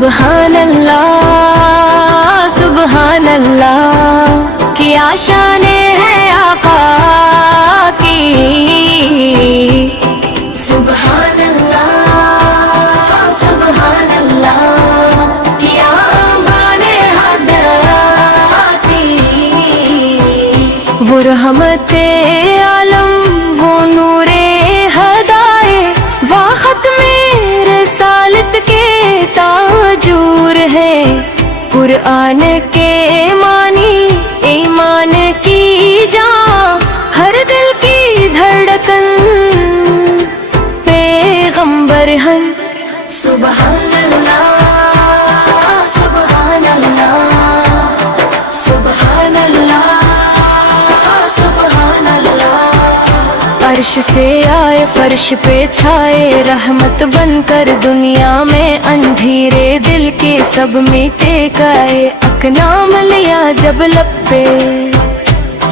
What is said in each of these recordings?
سبحان اللہ سبحان اللہ، کیا شان ہے آقا کی، سبحان اللہ سبحان اللہ، کیا مان ہدایت، وہ رحمت عالم، وہ نور ہدایت، وہ ختم رسالت کے تاجور ہے، قرآن کے معنی ایمان کی جان، ہر دل کی دھڑکن پیغمبر ہن، سبحان اللہ سبحان اللہ سبحان اللہ سبحان اللہ، عرش سے آئے فرش پہ چھائے، رحمت بن کر دنیا میں اندھیرے دل کے سب مٹے گئے، اکنام لیا جب لب پہ،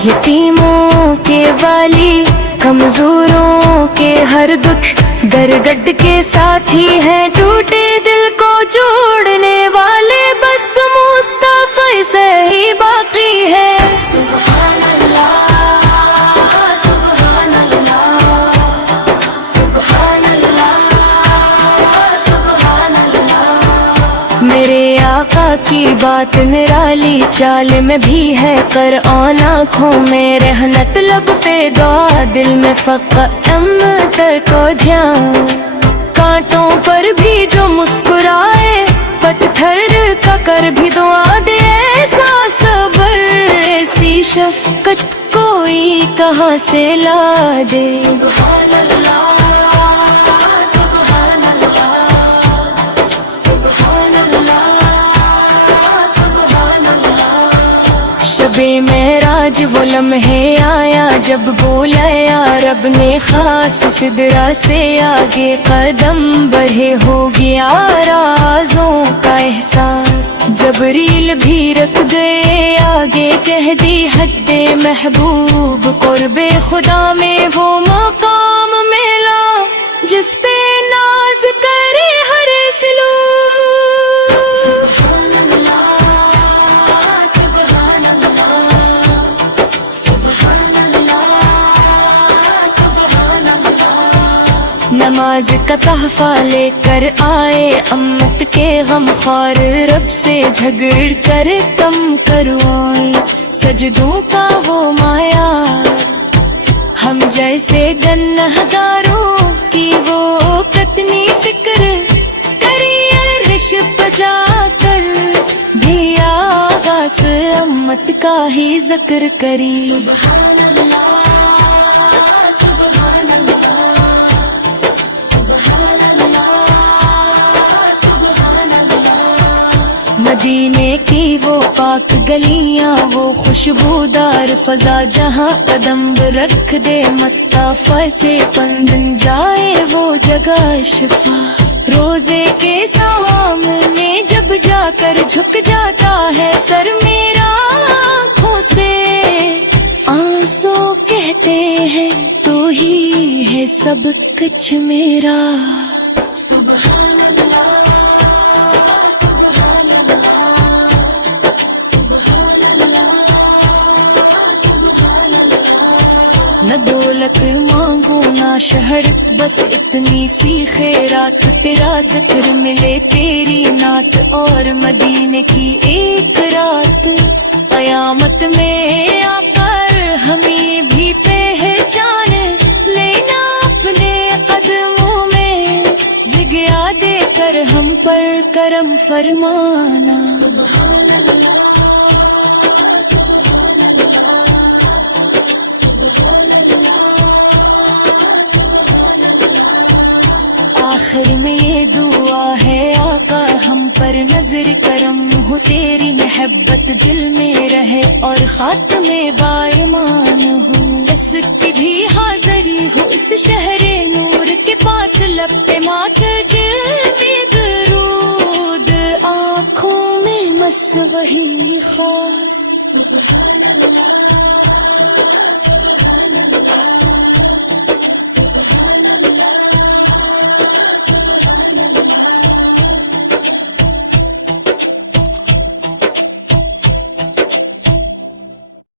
یتیموں کے والی، کمزوروں کے ہر دکھ درگڈ کے ساتھی ہیں، ٹوٹے دل کو جوڑنے والے بس مصطفی سے ہی باقی ہے، سبحان اللہ سبحان اللہ سبحان اللہ سبحان اللہ، میرے آقا کی بات نرالی، چال میں بھی ہے قرآن، آنکھوں میں رحمت، لب پہ دعا، دل میں فقط امتر کو دھیان، کانٹوں پر بھی جو مسکرائے، پتھر کا کر بھی دعا دے، ایسا صبر ایسی شفقت کوئی کہاں سے لا دے، سبحان اللہ سبحان اللہ سبحان اللہ سبحان اللہ، شب معراج وہ لمحے آیا جب بولا یا رب نے خاص، سدرا سے آگے قدم بڑھے، ہو گیا رازوں کا احساس، جبریل بھی رکھ گئے آگے، کہہ دی حد محبوب، قرب خدا میں وہ مقام ملا جس پہ ناز کرے ہر سلوک، سبحان اللہ سبحان اللہ سبحان اللہ سبحان اللہ، نماز کا تحفہ لے کر آئے، امت کے غم خوار رب سے جھگڑ کر کم کروائے، سجدوں کا وہ مایا، ہم جیسے گنہگاروں کی وہ کتنی فکر، کری عرش پجا کر بھی آغاز امت کا ہی ذکر کری، سبحان اللہ سبحان اللہ سبحان اللہ سبحان اللہ، مدینے کی وہ پاک گلیاں، وہ خوشبودار فضا، جہاں قدم رکھ دے مصطفی سے پندن جائے وہ جگہ شفا، روزے کے سامنے جب جا کر جھک جاتا ہے سر میرا، آنکھوں سے آنسو کہتے ہیں تو ہی ہے سب کچھ میرا، سبحان اللہ سبحان اللہ سبحان اللہ سبحان اللہ، نہ دولت مانگو نہ شہرت، بس اتنی سی خیرات، تیرا ذکر ملے تیری نعت، اور مدینے کی ایک رات، قیامت میں آ کر ہمیں بھی پہچان لینا اپنے قدموں میں، جگیا دے کر ہم پر کرم فرمانا، سبحان اللہ سبحان اللہ سبحان اللہ، آخر میں یہ دعا ہے آقا ہم پر نظر کرم ہو، تیری محبت دل میں رہے اور خاتمے بائمان ہو، اس کی بھی حاضری ہو اس شہر نور کے پاس، لب پہ مات دل میں درود، آنکھوں میں مس وہی خاص، سبحان اللہ